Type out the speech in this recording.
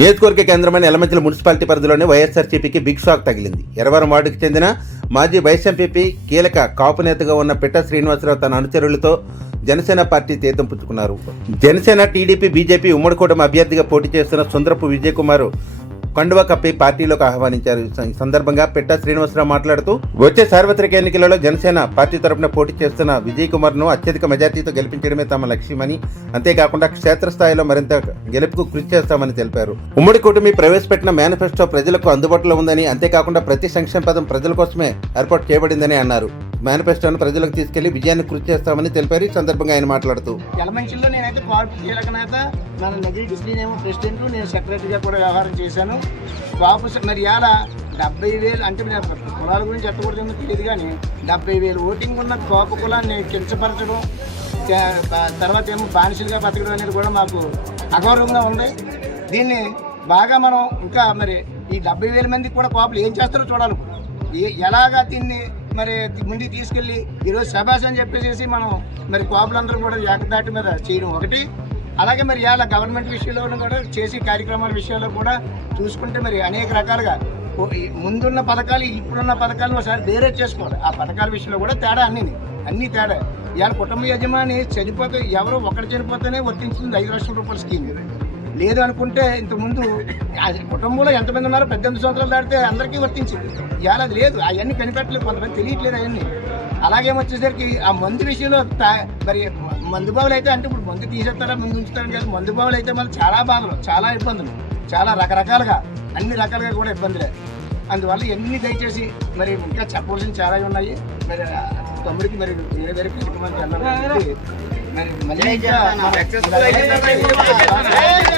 నియోజకవర్గ కేంద్రమైన ఎలమంచిల మున్సిపాలిటీ పరిధిలోని వైఎస్ఆర్సీపీకి బిగ్ షాక్ తగిలింది ఎరవరం వార్డుకు చెందిన మాజీ వైస్ ఎంపీపీ కీలక కాపు నేతగా ఉన్న పిట్ట శ్రీనివాసరావు తన అనుచరులతో జనసేన పార్టీ తీర్థం పుచ్చుకున్నారు జనసేన టీడీపీ బీజేపీ ఉమ్మడి కూటమి అభ్యర్థిగా పోటీ చేస్తున్న సుందరపు విజయకుమారు కండువ కప్పి పార్టీలోకి ఆహ్వానించారు ఈ సందర్భంగా పెట్ట శ్రీనివాసరావు మాట్లాడుతూ వచ్చే సార్వత్రిక ఎన్నికలలో జనసేన పార్టీ తరఫున పోటీ చేస్తున్న విజయ్ కుమార్ ను అత్యధిక మెజార్టీతో గెలిపించడమే తమ లక్ష్యమని అంతేకాకుండా క్షేత్రస్థాయిలో మరింత గెలుపుకు కృషి చేస్తామని తెలిపారు ఉమ్మడి కూటమి ప్రవేశపెట్టిన మేనిఫెస్టో ప్రజలకు అందుబాటులో ఉందని అంతేకాకుండా ప్రతి సంక్షేమ పదం ప్రజల కోసమే ఏర్పాటు చేయబడిందని అన్నారు మేనిఫెస్టోను ప్రజలకు తీసుకెళ్లి విజయాన్ని కృషి చేస్తామని తెలిపారు ఈ సందర్భంగా ఆయన మాట్లాడుతూ ఎలమంచిలో నేనైతే కీలక నేత నా నగరి డిస్ట్రిక్ట్ ఏమో ప్రెసిడెంట్ నేను సెక్రటరీగా కూడా వ్యవహారం చేశాను బాపు మరి ఇలా డెబ్బై వేలు అంటే కులాల గురించి ఎత్తకూడదు తెలియదు కానీ డెబ్బై వేలు ఓటింగ్ ఉన్న కోప కులాన్ని కించపరచడం తర్వాత ఏమో బానిసలుగా బతకడం అనేది కూడా మాకు అగౌరవంగా ఉంది దీన్ని బాగా మనం ఇంకా మరి ఈ డెబ్బై వేల మందికి కూడా కోపలు ఏం చేస్తారో చూడాలి ఎలాగా దీన్ని మరి ముందుకు తీసుకెళ్ళి ఈరోజు శబాస్ అని చెప్పేసి మనం మరి కోపులందరూ కూడా ఏకదాటి మీద చేయడం ఒకటి అలాగే మరి ఇవాళ గవర్నమెంట్ విషయంలో కూడా చేసే కార్యక్రమాల విషయంలో కూడా చూసుకుంటే మరి అనేక రకాలుగా ముందున్న పథకాలు ఇప్పుడున్న పథకాలను ఒకసారి వేరే చేసుకోవాలి ఆ పథకాల విషయంలో కూడా తేడా అన్నీ అన్నీ తేడా ఇవాళ కుటుంబ యజమాని చనిపోతే ఎవరో ఒకటి చనిపోతేనే వర్తించింది ఐదు లక్షల రూపాయల స్కీమ్ లేదు అనుకుంటే ఇంతకుముందు కుటుంబంలో ఎంతమంది ఉన్నారో పద్దెనిమిది సంవత్సరాలు దాటితే అందరికీ వర్తించింది ఇవాళ అది లేదు అవన్నీ కనిపెట్టలేదు కొంతమంది తెలియట్లేదు అవన్నీ వచ్చేసరికి ఆ మందు విషయంలో మరి మందు బావులు అయితే అంటే ఇప్పుడు మందు తీసేస్తారా ముందు ఉంచుతారని కాదు మందు బావులు అయితే మళ్ళీ చాలా బాధలు చాలా ఇబ్బందులు చాలా రకరకాలుగా అన్ని రకాలుగా కూడా ఇబ్బందులే అందువల్ల ఎన్ని దయచేసి మరి ఇంకా చెప్పవలసిన చాలా ఉన్నాయి మరి తమ్ముడికి మరి వేరే వేరే కుటుంబానికి వెళ్ళాలి మరి మళ్ళీ